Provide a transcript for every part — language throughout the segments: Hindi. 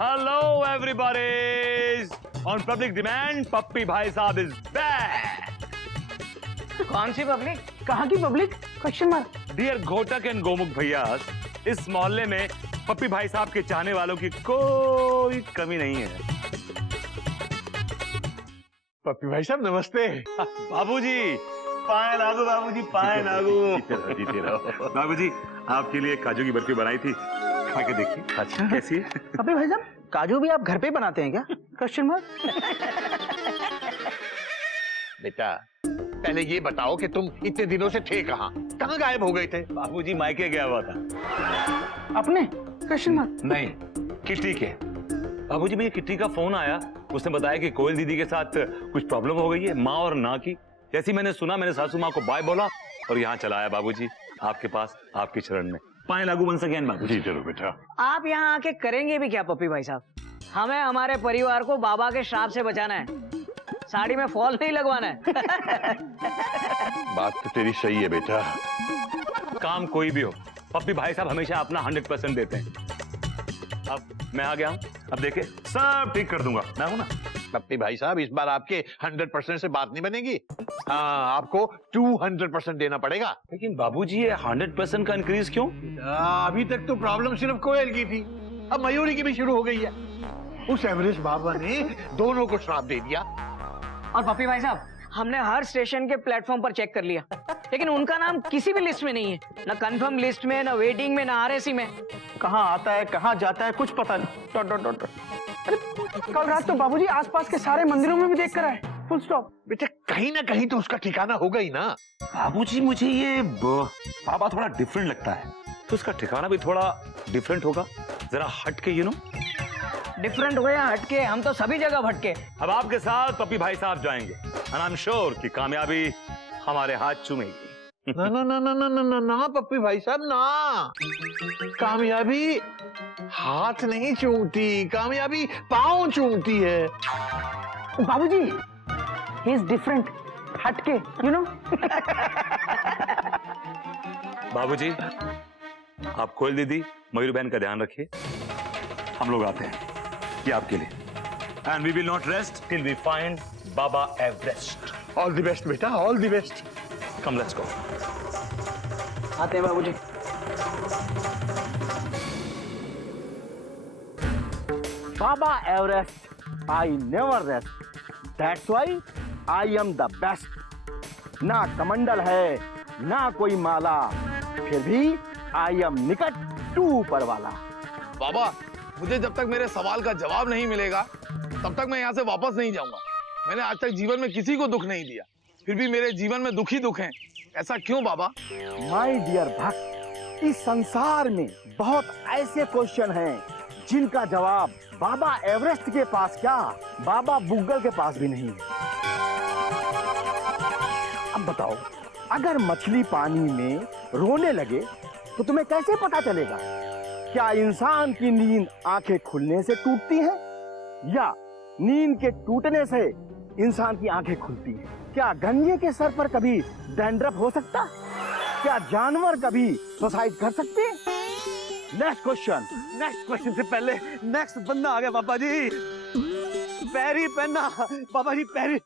Hello everybody! On public demand, पप्पी भाई साहब is back. कौन सी पब्लिक? कहाँ की public? Question mark. Dear Ghotak and Gomukh भैया, इस मोहल्ले में पप्पी भाई साहब के चाहने वालों की कोई कमी नहीं है। पप्पी भाई साहब नमस्ते। बाबूजी, पाए लागू बाबूजी, पाए लागू। जीते रहो। बाबूजी, आपके लिए काजू की बर्फी बनाई थी, खा के देखिए। अच्छा, कैसी है? पप्पी भाई साहब, काजू भी आप घर पे बनाते हैं क्या? Question mark. बेटा, पहले ये बताओ कि तुम इतने दिनों से थे कहाँ गायब हो गए थे? बाबूजी मायके गया हुआ था। अपने? Question mark. नहीं, किट्टी के। बाबूजी, मुझे किट्टी का फोन आया, उसने बताया कि कोयल दीदी के साथ कुछ प्रॉब्लम हो गई है, माँ और ना की। जैसी मैंने सुना, मैंने सासू माँ को बाय बोला और यहाँ चला आया बाबूजी, आपके पास, आपके चरण में। पाए लागू बन सके बाबूजी। जी जरूर बेटा। आप यहाँ आके करेंगे भी क्या पप्पी भाई साहब? हमें हमारे परिवार को बाबा के श्राप से बचाना है, साड़ी में फॉल नहीं लगवाना है। बात तो तेरी सही है बेटा। काम कोई भी हो, पप्पी भाई साहब हमेशा अपना 100% देते हैं। अब मैं आ गया हूँ, अब देखे सब ठीक कर दूंगा, मैं हूं ना। पप्पी भाई साहब, इस बार आपके 100% से बात नहीं बनेगी। हाँ, आपको 200% देना पड़ेगा। लेकिन बाबूजी, ये 100% का इंक्रीज क्यों? अभी तक तो प्रॉब्लम सिर्फ कोयल की थी, अब मयूरी की भी शुरू हो गई है। उस एवरेस्ट बाबा ने दोनों को श्राप दे दिया। और पप्पी भाई साहब, हमने हर स्टेशन के प्लेटफॉर्म पर चेक कर लिया, लेकिन उनका नाम किसी भी लिस्ट में नहीं है, ना कंफर्म लिस्ट में, ना वेटिंग में, ना आरएसी में। कहाँ आता है, कहाँ जाता है, कुछ पता नहीं। अरे कल रात तो बाबूजी आसपास के सारे मंदिरों में भी देख कर आए, फुल स्टॉप। बेटा, कहीं ना कहीं तो उसका ठिकाना होगा ही ना। बाबूजी, मुझे ये बाबा थोड़ा डिफरेंट लगता है, तो उसका ठिकाना भी थोड़ा डिफरेंट होगा, जरा हट के, डिफरेंट हो या हटके, हम तो सभी जगह भटके। अब आपके साथ पप्पी भाई साहब जाएंगे, एंड आई एम श्योर कि कामयाबी हमारे हाथ चूमेगी। ना ना ना ना ना ना ना ना पप्पी भाई साहब, ना। कामयाबी हाथ नहीं चूमती, कामयाबी पाँव चूमती है। बाबूजी, ही इज डिफरेंट, हटके, यू नो। बाबूजी, आप कोयल दीदी, मयूर बहन का ध्यान रखिए, हम लोग आते हैं, ये आपके लिए। And we will not rest till we find Baba Everest. All the best बेटा, all the best. Come, let's go. आते हैं बाबूजी। Baba Everest, I never rest. That's why I am the best. ना कमंडल है, ना कोई माला, फिर भी I am निकट टू ऊपर वाला। बाबा, मुझे जब तक मेरे सवाल का जवाब नहीं मिलेगा, तब तक मैं यहाँ से वापस नहीं जाऊंगा। मैंने आज तक जीवन में किसी को दुख नहीं दिया, फिर भी मेरे जीवन में दुख ही दुख हैं। ऐसा क्यों बाबा? माय डियर भक्त, इस संसार में बहुत ऐसे क्वेश्चन हैं जिनका जवाब बाबा एवरेस्ट के पास क्या, बाबा बुग्गल के पास भी नहीं है। अब बताओ, अगर मछली पानी में रोने लगे तो तुम्हें कैसे पता चलेगा? क्या इंसान की नींद आंखें खुलने से टूटती है, या नींद के टूटने से इंसान की आंखें खुलती हैं? क्या गंजे के सर पर कभी डैंड्रफ हो सकता? क्या जानवर कभी सुसाइड कर सकते हैं? नेक्स्ट क्वेश्चन से पहले नेक्स्ट बंदा आ गया बाबा जी। पैरी पहना बाबा जी, पैरी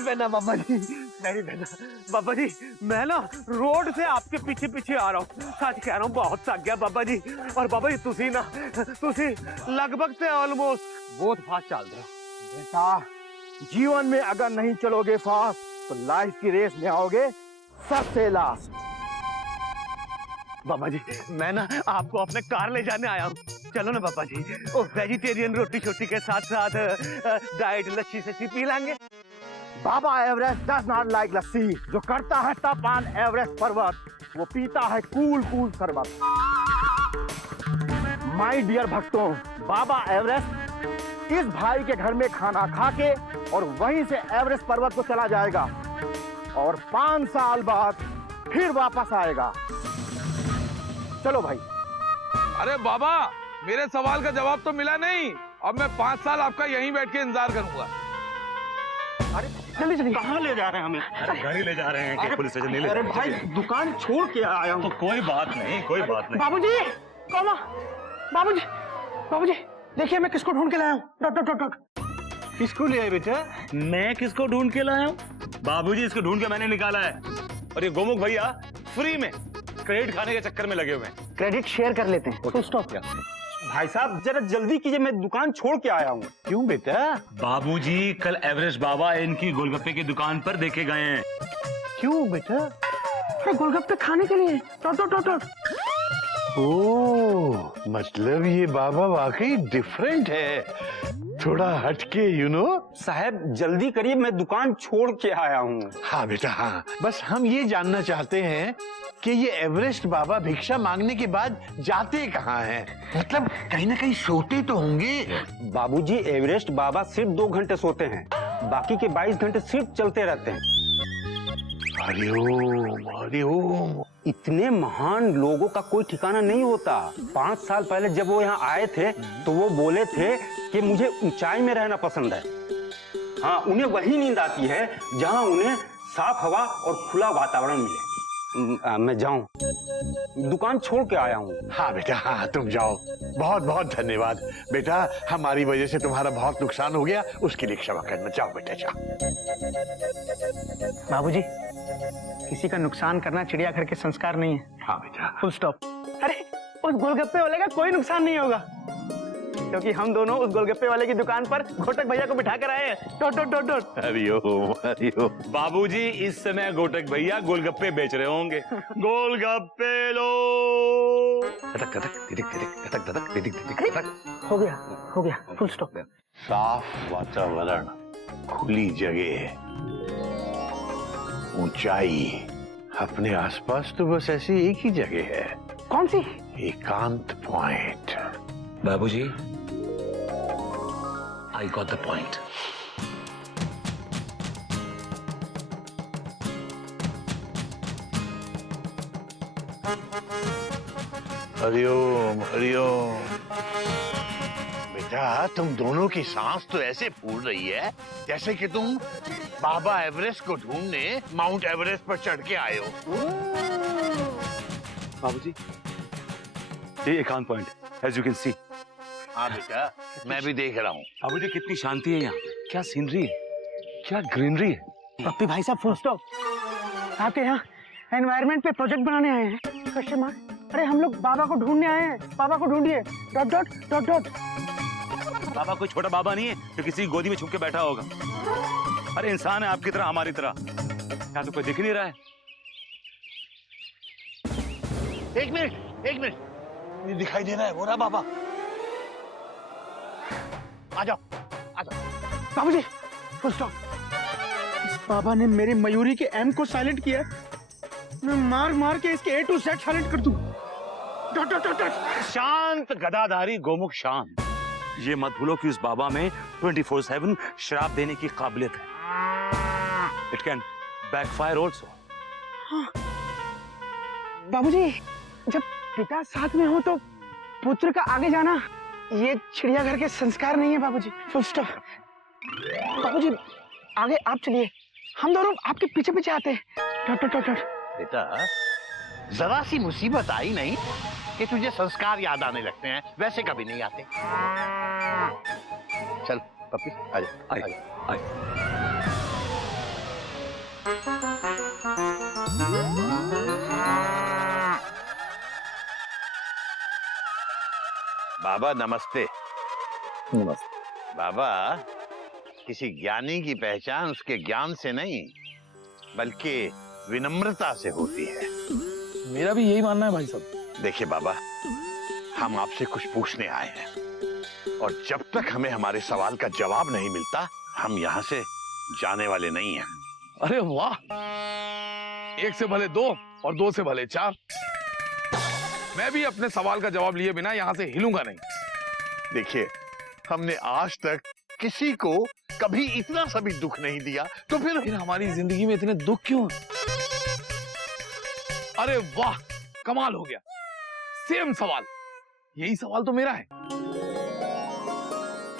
पहना बाबा जी, पैरी पहना बाबा जी। मैं ना रोड से आपके पीछे पीछे आ रहा हूँ, सच कह रहा हूँ, बहुत थक गया बाबा जी। और बाबा जी तुसी लगभग से ऑलमोस्ट बहुत फास्ट चल रहे हो। बेटा, जीवन में अगर नहीं चलोगे फास्ट तो लाइफ की रेस में आओगे सबसे लास्ट। बाबा जी, मैं ना आपको अपने कार ले जाने आया हूँ, चलो ना बाबा जी। ओ, वेजिटेरियन रोटी छोटी के साथ साथ डाइट लस्सी से पी लेंगे। बाबा एवरेस्ट डज नॉट लाइक लस्सी। जो करता है तपान एवरेस्ट पर्वत, वो पीता है कूल शरबत। माय डियर भक्तों, बाबा एवरेस्ट इस भाई के घर में खाना खा के और वहीं से एवरेस्ट पर्वत को चला जाएगा और 5 साल बाद फिर वापस आएगा। चलो भाई। अरे बाबा, मेरे सवाल का जवाब तो मिला नहीं। अब मैं 5 साल आपका यहीं बैठ के इंतजार करूंगा। अरे जल्दी कहाँ ले जा रहे हैं हमें? अरे घर ही ले जा रहे हैं कि पुलिस स्टेशन नहीं ले जा रहे हैं? भाई दुकान छोड़ के आया हूँ। तो कोई बात नहीं, कोई बात नहीं। बाबूजी, कौमा, बाबूजी, बाबूजी, देखिए मैं किसको ढूंढ के लाया हूँ। Dot dot dot dot. किसको ले आए बेटा? मैं किसको ढूंढ के लाया हूँ? बाबूजी, इसको ढूंढ के मैंने निकाला है। और ये गोमुख भैया फ्री में क्रेडिट खाने के चक्कर में लगे हुए हैं। क्रेडिट शेयर कर लेते हैं। Full stop. भाई साहब जरा जल्दी कीजिए, मैं दुकान छोड़ के आया हूँ। क्यों बेटा? बाबूजी, कल एवरेस्ट बाबा इनकी गोलगप्पे की दुकान पर देखे गए हैं। क्यों बेटा? अरे गोलगप्पे खाने के लिए। Dot dot dot dot. Oh, मतलब ये बाबा वाकई डिफरेंट है, थोड़ा हटके, यू नो। साहब जल्दी करिए, मैं दुकान छोड़ के आया हूँ। हाँ बेटा हाँ, बस हम ये जानना चाहते हैं कि ये एवरेस्ट बाबा भिक्षा मांगने के बाद जाते कहाँ हैं? मतलब कहीं ना कहीं सोते तो होंगे। बाबूजी, एवरेस्ट बाबा सिर्फ 2 घंटे सोते हैं, बाकी के 22 घंटे सिर्फ चलते रहते हैं। हरिओम हरिओम। इतने महान लोगों का कोई ठिकाना नहीं होता। 5 साल पहले जब वो यहाँ आए थे तो वो बोले थे कि मुझे ऊंचाई में रहना पसंद है। हाँ, उन्हें वही नींद आती है जहाँ उन्हें साफ हवा और खुला वातावरण मिले। मैं जाऊं, दुकान छोड़ के आया हूँ। हाँ बेटा हाँ, तुम जाओ। बहुत बहुत धन्यवाद बेटा, हमारी वजह से तुम्हारा बहुत नुकसान हो गया, उसके लिए क्षमा करना। जाओ बेटा जाओ। बाबूजी, किसी का नुकसान करना चिड़ियाघर के संस्कार नहीं है। हाँ बेटा। Full stop. अरे उस गोलगप्पे वाले का कोई नुकसान नहीं होगा, क्योंकि हम दोनों उस गोलगप्पे वाले की दुकान पर घोटक भैया को बिठा कर आए हैं। Dot dot dot dot. Hariom Hariom. बाबूजी, इस समय घोटक भैया गोलगप्पे बेच रहे होंगे। गोलगप्पे लो। धड़क धड़क दिदिक दिदिक धड़क धड़क दिदिक दिदिक धड़क। हो गया फुल स्टॉप। साफ वातावरण, खुली जगह, ऊंचाई, अपने आसपास तो बस ऐसी एक ही जगह है। कौन सी? एकांत पॉइंट। बाबूजी, I got the point. Hariom Hariom. बेटा तुम दोनों की सांस तो ऐसे फूल रही है जैसे कि तुम बाबा एवरेस्ट को ढूंढने माउंट एवरेस्ट पर चढ़ के आए हो। बाबूजी, ये एकांत point, as you can see. हाँ बेटा, मैं भी देख रहा हूँ। बाबूजी, कितनी शांति है यहाँ, क्या सीनरी है, क्या ग्रीनरी है। पप्पी भाई साहब फुल स्टॉप। आपके यहाँ एनवायरनमेंट पे प्रोजेक्ट बनाने आए हैं? Question mark. अरे हम लोग बाबा को ढूंढने आए हैं, बाबा को ढूंढिए। Dot dot dot dot. बाबा कोई छोटा बाबा नहीं है जो किसी की गोदी में छुप के बैठा होगा। अरे इंसान है आपकी तरह, हमारी तरह। यहाँ तो कोई दिख नहीं रहा है। एक मिनट, ये दिखाई दे रहा है, वो रहा बाबा। आ जाओ। बाबूजी फुल स्टॉप। इस बाबा ने मेरी मयूरी के एम को साइलेंट किया, मैं मार मार के इसके A to Z साइलेंट कर दूं। Dot dot dot dot. शांत गदाधारी गोमुख शांत। ये मत भूलो कि उस बाबा में 24/7 शराब देने की काबिलियत है। It can backfire also. बाबूजी, जब पिता साथ में हो तो पुत्र का आगे जाना, ये चिड़ियाघर के संस्कार नहीं है बाबूजी। Full stop. बाबूजी आगे आप चलिए, हम दोनों आपके पीछे पीछे आते हैं। Dot dot dot dot. बेटा जरा सी मुसीबत आई नहीं कि तुझे संस्कार याद आने लगते हैं, वैसे कभी नहीं आते। चल पप्पी आजा। बाबा नमस्ते। नमस्ते बाबा। किसी ज्ञानी की पहचान उसके ज्ञान से नहीं बल्कि विनम्रता से होती है। मेरा भी यही मानना है भाई साहब। देखिए बाबा, हम आपसे कुछ पूछने आए हैं और जब तक हमें हमारे सवाल का जवाब नहीं मिलता हम यहाँ से जाने वाले नहीं हैं। अरे वाह, 1 से भले 2 और 2 से भले 4। मैं भी अपने सवाल का जवाब लिए बिना यहाँ से हिलूंगा नहीं। देखिए, हमने आज तक किसी को कभी इतना सा भी दुख नहीं दिया, तो फिर हमारी जिंदगी में इतने दुख क्यों? अरे वाह, कमाल हो गया। सेम सवाल, यही सवाल तो मेरा है।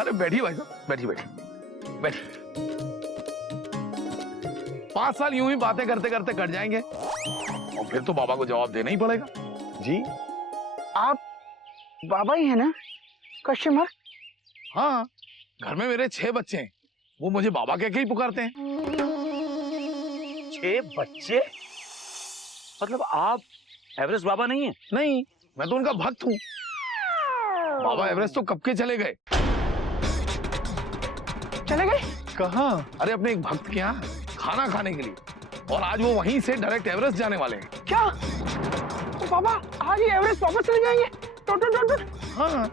अरे बैठिए भाई साहब, बैठिए। 5 साल यूं ही बातें करते करते कट जाएंगे और फिर तो बाबा को जवाब देना ही पड़ेगा। जी, आप बाबा ही है ना क्वेश्चन मार्क? हाँ, घर में मेरे 6 बच्चे हैं, वो मुझे बाबा कह के ही पुकारते हैं। 6 बच्चे? मतलब आप एवरेस्ट बाबा नहीं है? नहीं, मैं तो उनका भक्त हूँ। बाबा एवरेस्ट तो कब के चले गए। चले गए? कहाँ? अरे अपने एक भक्त के यहाँ खाना खाने के लिए, और आज वो वहीं से डायरेक्ट एवरेस्ट जाने वाले हैं। क्या? तो बाबा आज ही एवरेस्ट वापस चले जाएंगे? डॉट। हाँ।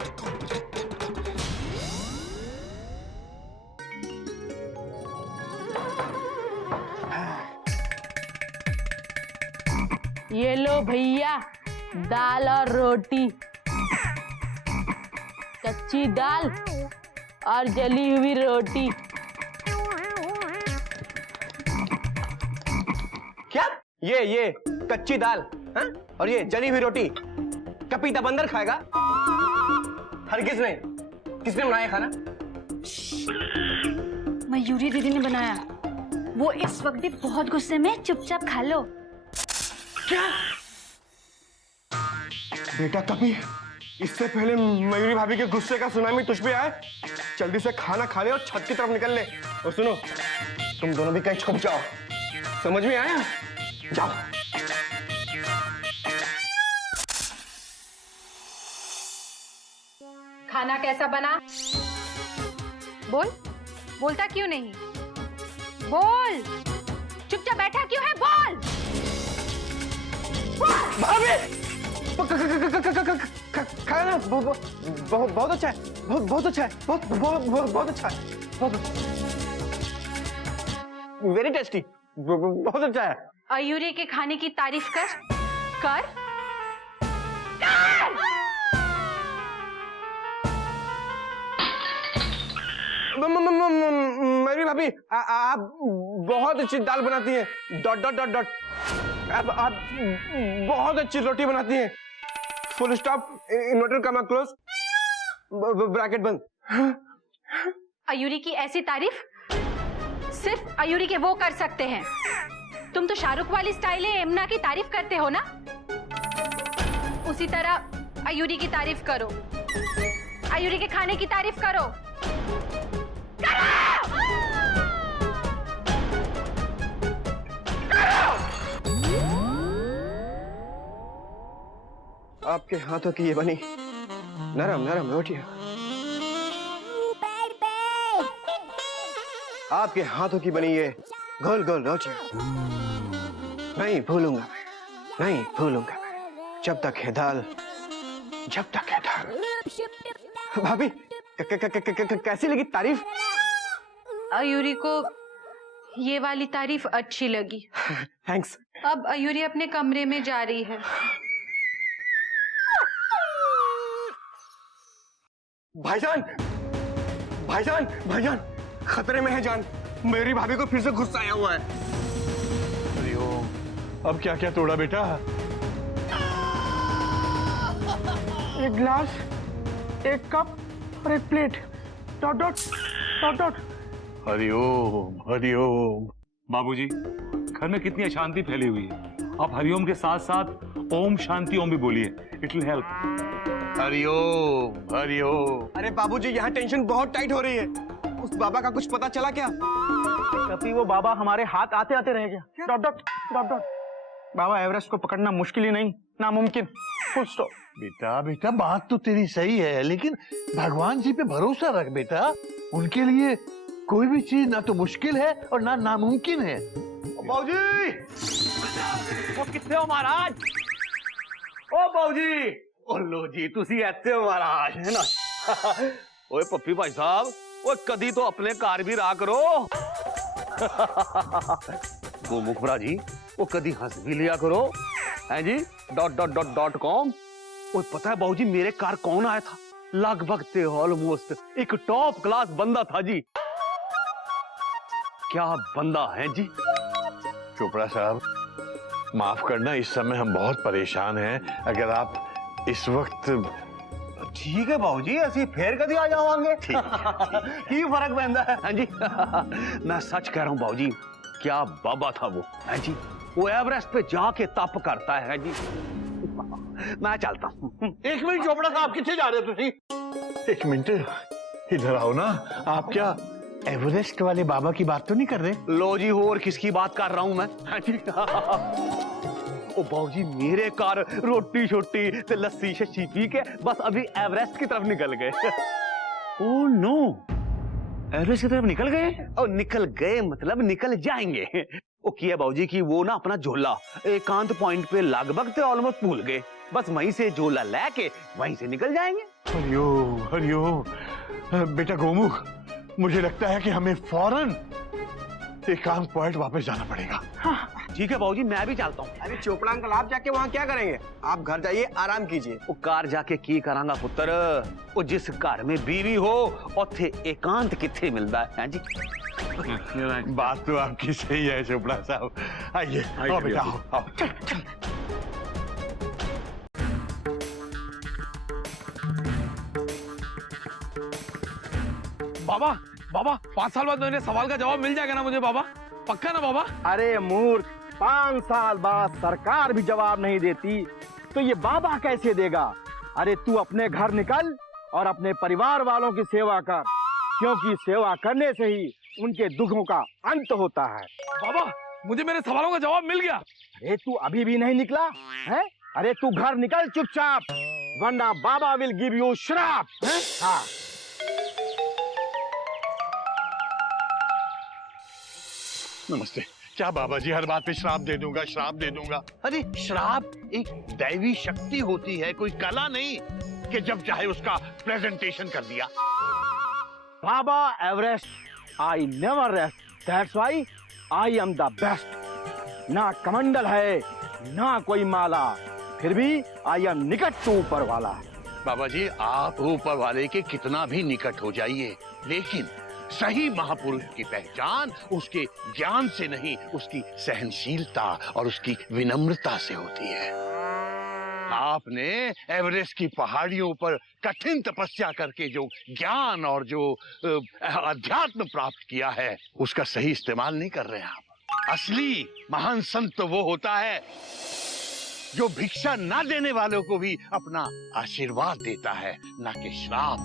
ये लो भैया, दाल और रोटी, कच्ची दाल और जली हुई रोटी। क्या? ये कच्ची दाल, हाँ? और ये जली हुई रोटी कपीता बंदर खाएगा? हरगिज नहीं। किसने बनाया खाना? मयूरी दीदी ने बनाया। वो इस वक्त भी बहुत गुस्से में, चुपचाप खा लो। क्या? बेटा कभी इससे पहले मयूरी भाभी के गुस्से का सुनामी तुझ पे आए, जल्दी से खाना खा ले और छत की तरफ निकल ले। और सुनो, तुम दोनों भी कहीं छुप जाओ, समझ में आया? जाओ। खाना कैसा बना? बोल, बोलता क्यों नहीं? बोल, चुपचाप बैठा क्यों है? बोल। भाभी खाना बहुत अच्छा है, बहुत अच्छा है, बहुत अच्छा है, वेरी टेस्टी, बहुत अच्छा है। अयूरी के खाने की तारीफ कर कर मेरी भाभी आप बहुत अच्छी दाल बनाती हैं, डॉट डॉट डॉट डॉट। आप बहुत अच्छी रोटी बनाती हैं, फुल स्टॉप, इन्वर्टर कमा क्लोज, ब्रैकेट बंद। अयूरी की ऐसी तारीफ सिर्फ अयूरी के वो कर सकते हैं। तुम तो शाहरुख वाली स्टाइल है, एमना की तारीफ करते हो ना, उसी तरह अयूरी की तारीफ करो, अयूरी के खाने की तारीफ करो। आपके हाथों की ये बनी नरम नरम रोटियां, आपके हाथों की बनी ये गोल गोल रोटियां नहीं भूलूंगा मैं, नहीं भूलूंगा मैं, जब तक है दाल, जब तक है दाल। भाभी कैसी लगी तारीफ? अयूरी को ये वाली तारीफ अच्छी लगी। थैंक्स। अब अयूरी अपने कमरे में जा रही है। भाईजान, भाईजान, भाईजान, खतरे में है जान। मेरी भाभी को फिर से गुस्सा आया हुआ है। अब क्या क्या तोड़ा बेटा? एक ग्लास, एक कप और एक plate, dot dot dot dot. Hariom Hariom. बाबूजी, घर में कितनी अशांति फैली हुई है, आप हरिओम के साथ साथ ओम शांति ओम भी बोलिए, it will help. Hariom Hariom. अरे बाबूजी, यहाँ टेंशन बहुत टाइट हो रही है। उस बाबा का कुछ पता चला क्या? कभी वो बाबा हमारे हाथ आते आते रह गया, डॉट डॉट डॉट डॉट। बाबा एवरेस्ट को पकड़ना मुश्किल ही नहीं, नामुमकिन, फुल स्टॉप। बेटा बेटा बात तो तेरी सही है, लेकिन भगवान जी पे भरोसा रख बेटा। उनके लिए कोई भी चीज ना तो मुश्किल है और ना नामुमकिन है। बाबूजी, वो कितने हो महाराज? ओ बाबूजी, ओ लो जी, तुसी ऐसे हो महाराज, है ना? ओए पप्पी भाई साहब, ओए कदी तो अपने कार भी रहा करो। वो मुखबरा जी, वो कदी हंस भी लिया करो, हैं जी? .com। ओए पता है बाबूजी, मेरे कार कौन आया था? लगभग ते ऑलमोस्ट एक टॉप क्लास बंदा था जी। क्या बंदा है जी? चोपड़ा साहब, माफ करना, इस समय हम बहुत परेशान हैं। अगर आप इस वक्त ठीक है बाबूजी, ऐसी फेर कभी आ जाओगे। की फर्क पैंदा है? हैं जी? मैं सच कह रहा हूँ बाबूजी, क्या बाबा था वो, हैं जी? वो एवरेस्ट पे जाके तप करता है जी। मैं चलता हूँ। एक मिनट चोपड़ा साहब, कितने जा रहे हो तुसी? एक मिनट इधर आओ ना। आप क्या एवरेस्ट वाले बाबा की बात तो नहीं कर रहे? लो जी, और किसकी बात कर रहा हूं मैं? ओ बाबूजी, मेरे कार रोटी छोटी ते लस्सी शस्सी पी के बस अभी एवरेस्ट की तरफ निकल गए। ओह नो, एवरेस्ट की तरफ निकल गए? और निकल गए मतलब निकल जाएंगे। वो किया बाबूजी की वो ना अपना झोला एकांत पॉइंट पे लगभग तो ऑलमोस्ट भूल गए, बस वहीं से झोला लेके वहीं से निकल जाएंगे। हरिओम हरिओम। बेटा गोमुख, मुझे लगता है कि हमें फौरन एकांत पॉइंट वापस जाना पड़ेगा। ठीक है बाबूजी, मैं भी चलता हूँ। अरे चोपड़ा अंकल, आप जाके वहाँ क्या करेंगे? आप घर जाइए, आराम कीजिए। वो कार जाके की करांगा पुत्र, वो जिस घर में बीवी हो उथे एकांत किथे मिलता है जी। बात तो आपकी सही है चोपड़ा साहब। आइए आओ बेटा, आओ आओ। बाबा बाबा, 5 साल बाद मेरे सवाल का जवाब मिल जाएगा ना मुझे बाबा? पक्का ना बाबा? अरे मूर्ख, 5 साल बाद सरकार भी जवाब नहीं देती तो ये बाबा कैसे देगा? अरे तू अपने घर निकल और अपने परिवार वालों की सेवा कर, क्योंकि सेवा करने से ही उनके दुखों का अंत होता है। बाबा, मुझे मेरे सवालों का जवाब मिल गया। अरे तू अभी भी नहीं निकला है? अरे तू घर निकल चुपचाप, वरना बाबा विल गिव यू श्राप। हाँ। नमस्ते। क्या बाबा जी हर बात पे श्राप दे दूंगा, श्राप दे दूंगा? अरे श्राप एक दैवी शक्ति होती है, कोई कला नहीं कि जब चाहे उसका प्रेजेंटेशन कर दिया। Baba Everest, I never rest, that's why I am the best. ना कमंडल है ना कोई माला, फिर भी आई एम निकट टू ऊपर वाला। बाबा जी, आप ऊपर वाले के कितना भी निकट हो जाइए, लेकिन सही महापुरुष की पहचान उसके ज्ञान से नहीं, उसकी सहनशीलता और उसकी विनम्रता से होती है। आपने एवरेस्ट की पहाड़ियों पर कठिन तपस्या करके जो ज्ञान और जो अध्यात्म प्राप्त किया है, उसका सही इस्तेमाल नहीं कर रहे हैं आप। असली महान संत तो वो होता है जो भिक्षा ना देने वालों को भी अपना आशीर्वाद देता है, ना कि श्राप।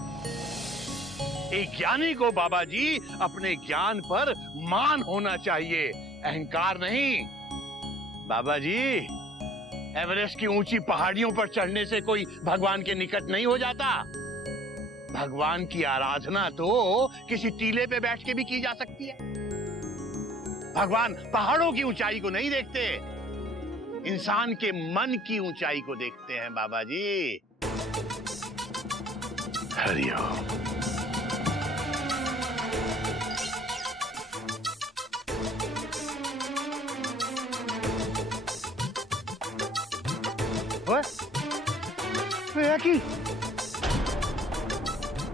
एक ज्ञानी को बाबा जी अपने ज्ञान पर मान होना चाहिए, अहंकार नहीं। बाबा जी, एवरेस्ट की ऊंची पहाड़ियों पर चढ़ने से कोई भगवान के निकट नहीं हो जाता। भगवान की आराधना तो किसी टीले पे बैठ के भी की जा सकती है। भगवान पहाड़ों की ऊंचाई को नहीं देखते, इंसान के मन की ऊंचाई को देखते हैं बाबा जी। हरिओम।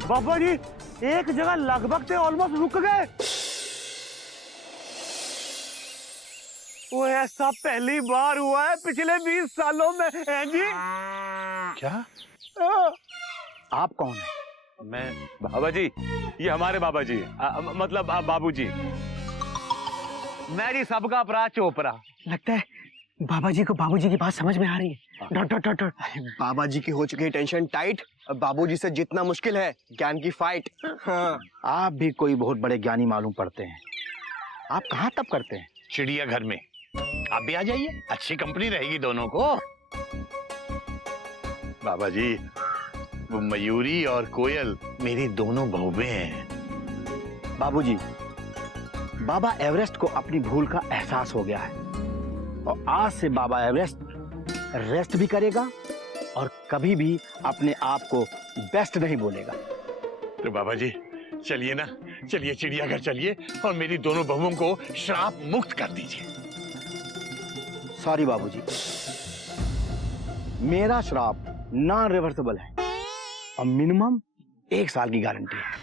बाबा जी एक जगह लगभग से ऑलमोस्ट रुक गए। वो ऐसा पहली बार हुआ है पिछले 20 सालों में हैं जी। क्या? आप कौन है? मैं बाबा जी, ये हमारे बाबा जी मतलब बाबूजी। मेरी सबका अपराध चोपड़ा। लगता है बाबा जी को बाबूजी की बात समझ में आ रही है। Dot dot dot dot. बाबा जी की हो चुकी है टेंशन टाइट, अब बाबू जी से जितना मुश्किल है ज्ञान की फाइट। हाँ। आप भी कोई बहुत बड़े ज्ञानी मालूम पड़ते हैं। आप कहाँ तब करते हैं? चिड़ियाघर में। आप भी आ जाइए, अच्छी कंपनी रहेगी दोनों को। बाबा जी, वो मयूरी और कोयल मेरी दोनों बहुएं हैं। बाबूजी, बाबा एवरेस्ट को अपनी भूल का एहसास हो गया है और आज से बाबा एवरेस्ट रेस्ट भी करेगा और कभी भी अपने आप को बेस्ट नहीं बोलेगा। तो बाबा जी चलिए ना, चलिए चिड़ियाघर चलिए और मेरी दोनों बहुओं को श्राप मुक्त कर दीजिए। सॉरी बाबूजी, मेरा श्राप नॉन रिवर्सिबल है और मिनिमम 1 साल की गारंटी है।